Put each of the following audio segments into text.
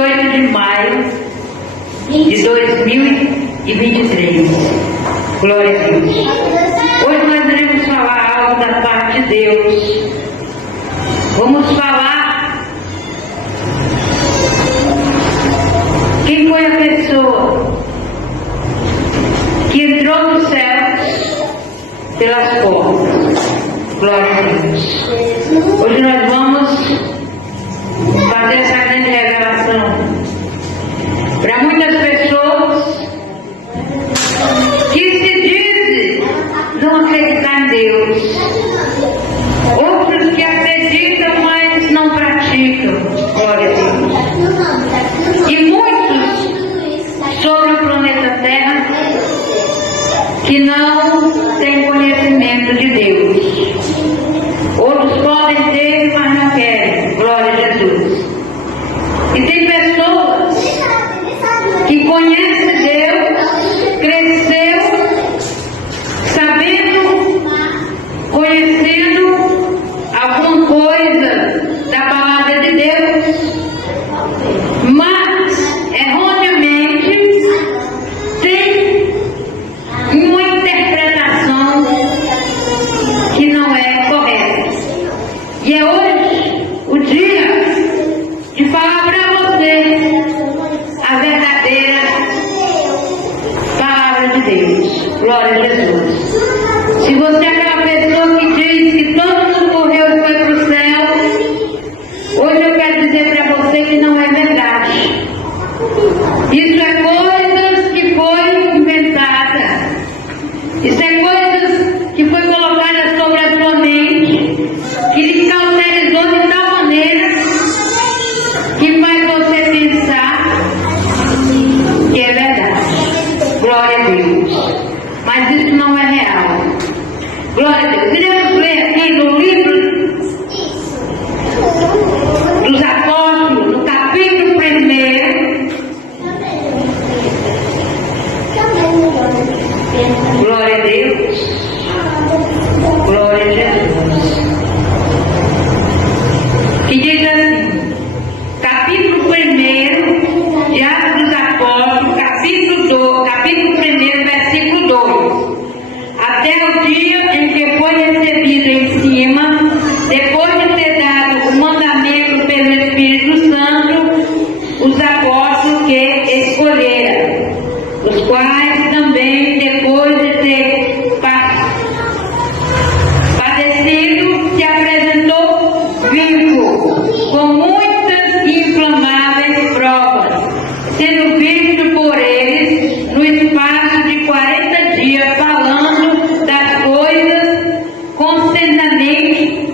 28 de maio de 2023. Glória a Deus. Hoje nós iremos falar algo da parte de Deus. Vamos falar quem foi a pessoa que entrou nos céus pelas portas. Glória a Deus. Hoje nós vamos fazer essa grande revelação para muitas pessoas que se dizem não acreditar em Deus, outros que acreditam, mas não praticam. Glória a Deus. E muitos sobre o planeta Terra que não têm conhecimento de Deus. Outros podem ter, mas não querem. Glória a Jesus. E tem pessoas que conhecem Deus, cresceu sabendo, conhecendo alguma coisa da palavra de Deus, mas erroneamente tem uma interpretação que não é correta. E é hoje o dia de falar para você a verdadeira palavra de Deus. Glória a Jesus. Se você é aquela pessoa que diz que todo mundo morreu e foi para o céu, hoje eu quero dizer para você que não é verdade. Isso é coisas que foi inventada. Isso é coisas que foi colocada sobre a sua mente, que lhe cauterizou de tal maneira que faz você pensar que é verdade. Glória a Deus. Mas isso não é real. Glória a Deus. Iremos ler aqui no livro dos Apóstolos, no capítulo 1. Glória a Deus. Glória a Jesus. Que diz assim, capítulo 1 de Atos dos Apóstolos, capítulo 1, versículo 2. Até o dia em que foi recebido em cima, depois de ter dado o mandamento pelo Espírito Santo, os apóstolos que escolheram, os quais também, depois de ter padecido, se apresentou vivo, com muitas e inflamáveis provas, sendo visto por eles no espaço de 40 dias, falando das coisas concernentes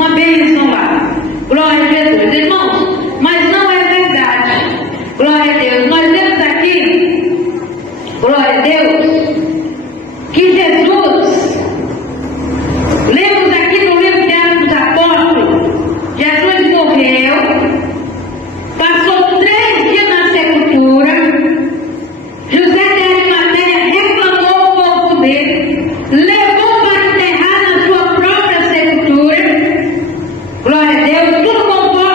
uma bênção lá. Glória a Jesus. Irmãos, mas não é verdade. Glória a Deus. Nós temos aqui, glória a Deus, que Jesus, lemos aqui no livro de Atos dos Apóstolos, Jesus morreu, passou 3 dias na sepultura, José de Arimateia reclamou o corpo dele, levou para enterrar na sua própria sepultura, glória a Deus, tudo conforme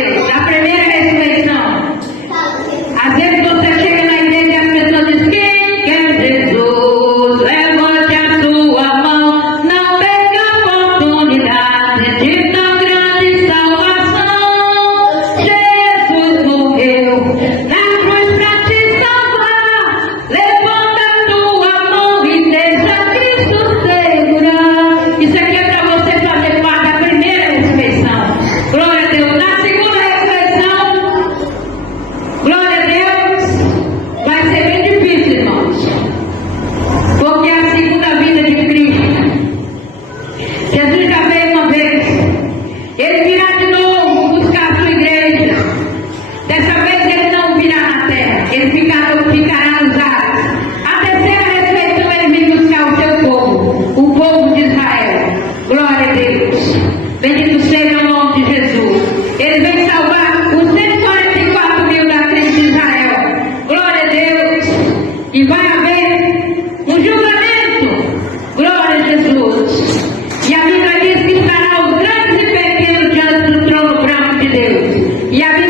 Deus. A primeira ressurreição. Às vezes você chega na igreja e as pessoas dizem: quem quer Jesus? Levante a sua mão. Não perca a oportunidade de tão grande salvação. Jesus morreu na cruz pra te salvar. Levanta a tua mão e deixa Cristo segurar. Isso aqui é para você fazer parte da primeira ressurreição. Glória a Deus. Na segunda ressurreição, glória a Deus, vai ser bem difícil, irmãos. Porque é a segunda vinda de Cristo. Jesus já veio uma vez. Ele virá de novo buscar a sua igreja. Dessa vez ele não virá na terra. Ele ficará nos ares. A terceira ressurreição ele vem buscar o seu povo. O povo de Israel. Glória a Deus. Bendito seja o nome de Jesus. Ele vem salvar os 144 mil da tribo de Israel. Glória a Deus. E vai haver um julgamento. Glória a Jesus. E a Bíblia diz que estará os grandes e pequenos diante do trono branco de Deus. E a Bíblia